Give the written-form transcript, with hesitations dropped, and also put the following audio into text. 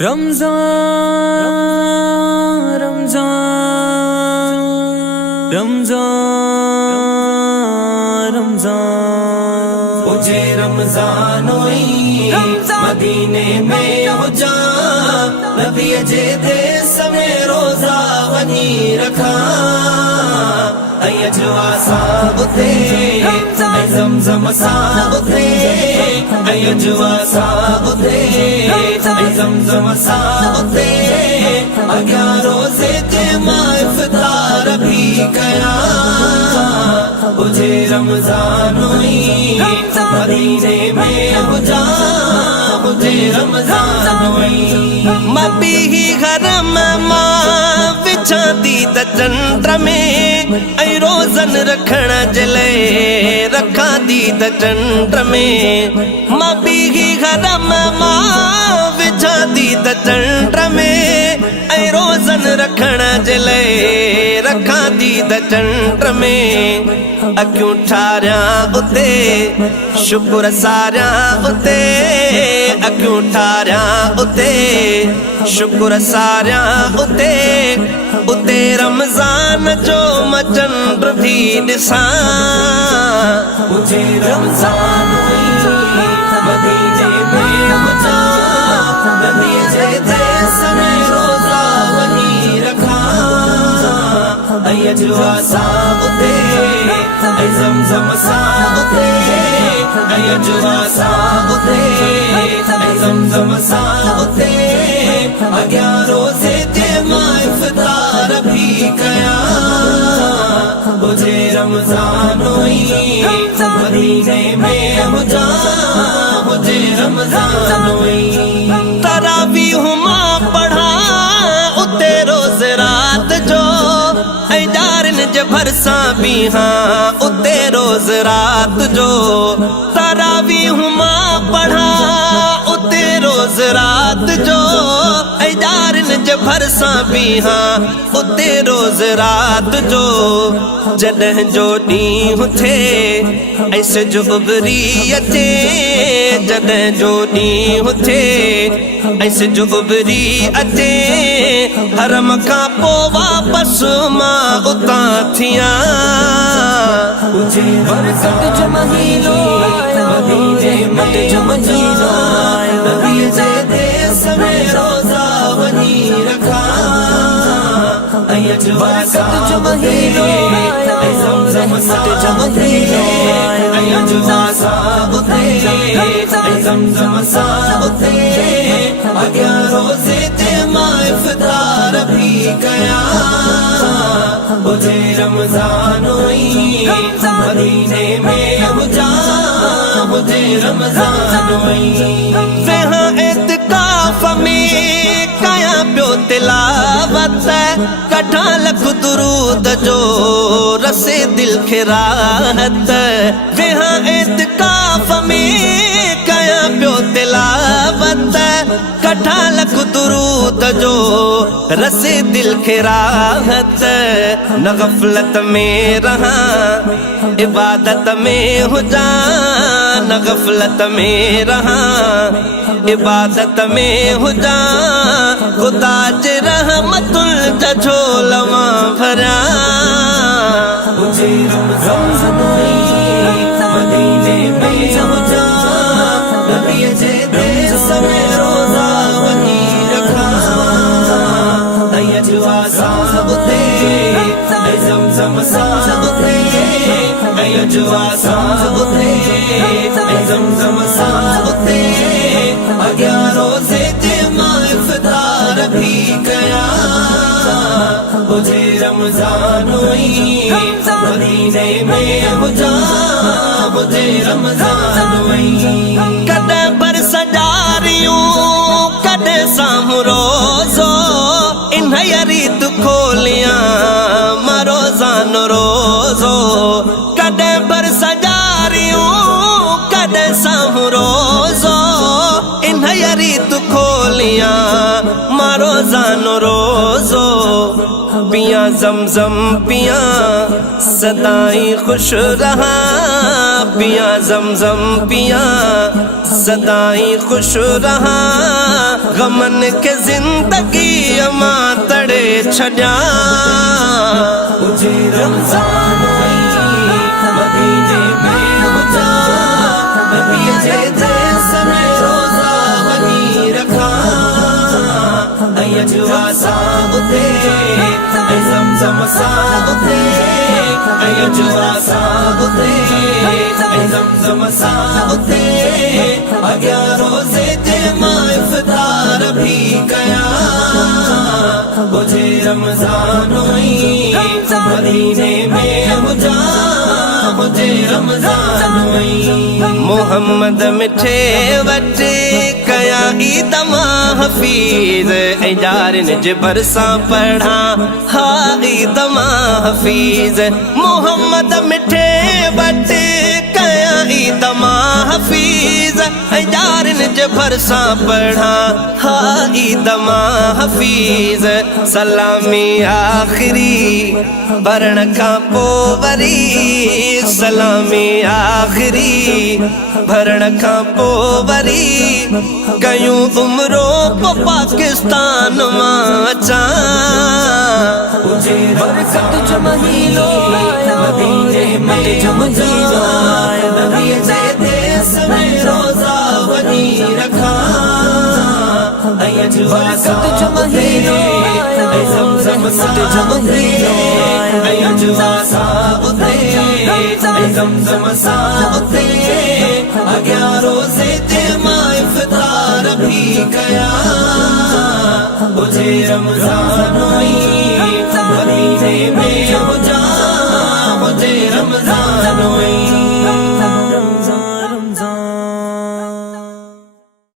रमज़ान रमज़ान रमज़ान रमज़ान मुझे रमज़ान हुई मदीने में हो जा नबी जे दे समय रोज़ा वनी रखा अयजवा साबुते ज़मज़म साबुते अयजवा साबुते ज़मज़म साबुते अग्या रोज़े ते मां इफ़्तार भी कया मुझे रमज़ान हुई मदीने में हो जा मुझे रमज़ान हुई मां बीही घर में मां विछांदी त चंड में ऐं रोज़न रखण जे लाइ रखां थी त चंड में मां बीही घर में मां विछांदी त चंड में ऐं रोज़न रखण जे लाइ रखां थी त चंड में अखियूं ठारियां उते शुक्र सारियां उते अखियूं ठारियां उते शुक्र सारियां उते उते रमज़ान जो चंड भी ॾिसां मुझे रमज़ान हुई मदीने में हो जा नबी जे दे समय रोज़ा वनी रखा अयजवा साबुते ज़मज़म साबुते अयजवा साबुते ज़मज़म साबुते अग्या रोज़े ते मां इफ़्तार भी कया मुझे रमज़ान हुई मदीने में हो जा मुझे रमज़ान हुई तरावीह मां पढ़ा उते रोज़ रात जो ऐं ॼारनि जे भरिसां बीहां उते रोज़ रात जो तरावीह मां पढ़ा उते रोज़ रात जो ऐं ॼारनि जे भरिसां बीहां उते रोज़ रात जो जॾहिं जो ॾींहुं थिए ऐं सिज उभरी अचे जॾहिं जो ॾींहुं थिए ऐं सिज उभरी अचे हरम खां पोइ वापसि मां उतां थियां मुझे बरकत जो महीनो मदीने में हो जा नबी जे दे समय रोज़ा वनी रखा अयजवा साबुते ज़मज़म साबुते अयजवा साबुते ज़मज़म साबुते अग्या रोज़े ते मां इफ़्तार भी कया मुझे रमज़ान हुई मदीने में हो जा मुझे रमज़ान हुई वेहां एतिकाफ़ में कयां पियो तिलावत कढां लख दुरूद जो रसे दिल खे राहत वेहां एतिकाफ़ में कयां पियो तिलावत कढां लख दुरूद जो रसे दिल खे राहत न ग़फ़लत में रहां इबादत में हुजां न ग़फ़लत में रहां इबादत में हुजां ख़ुदा जे रहमतुल जा झोल मां भरियां मुझे रमज़ान हुई मदीने में हो जा नबी जे दे समय रोज़ा वनी रखा अयजवा साबुते ज़मज़म साबुते अयजवा साबुते ज़मज़म साबुते अग्या रोज़े ते मां इफ़्तार भी कया मुझे रमज़ान हुई मदीने में हो जा मुझे रमज़ान हुई कॾहिं बरस ॼारियूं कॾहिं साम्हूं रोज़ो इन रीत खोलियां मां रोज़ानो रोज़ो कॾहिं बरस ॼारियूं कॾहिं साम्हूं रोज़ो इन रीत खोलियां मां रोज़ानो रोज़ो पियां ज़मज़म पियां सदाई खुश रहां पिया ज़मज़म पिया सदाई खुश रहा गमन के जिंदगी अमा तड़े छॾिया मुझे रमज़ान आई मदीने में हुजा नबी जे देस में रोज़ा वनी रखा अयजुआ साबुते ज़मज़म साबुते अयजुआ साबुते ज़मज़म साबुते अॻियां रोज़े ते मां इफ़्तार भी कया मुझे रमज़ान आई मदीने में हुजा मुझे रमज़ान आई मोहम्मद मिठे वट कया ईद मां हफ़ीज़ ऐं ॼारिन जे भरिसां पढ़ा हा ईद मां हफ़ीज़ मोहम्मद मिठे वट कया ईद मां हफ़ीज़ ऐं ॼारिन जे भरिसां पढ़ा हा ईद मां हफ़ीज़ सलामी आख़िरी भरण खां पोइ वरी सलामी आख़िरी भरण खां पोइ वरी कयूं उमरो को पाकिस्तान मां अचां मुझे बरकत जो महीनो मदीने में जो महीनो नबी जे देस में रोज़ा वनी रखा अयजुआ जो महीनो ज़मज़म साबुते अयजुआ साबुते ज़मज़म साबुते अॻियां रोज़े ते मां इफ़्तार भी कया मुझे रमज़ान आई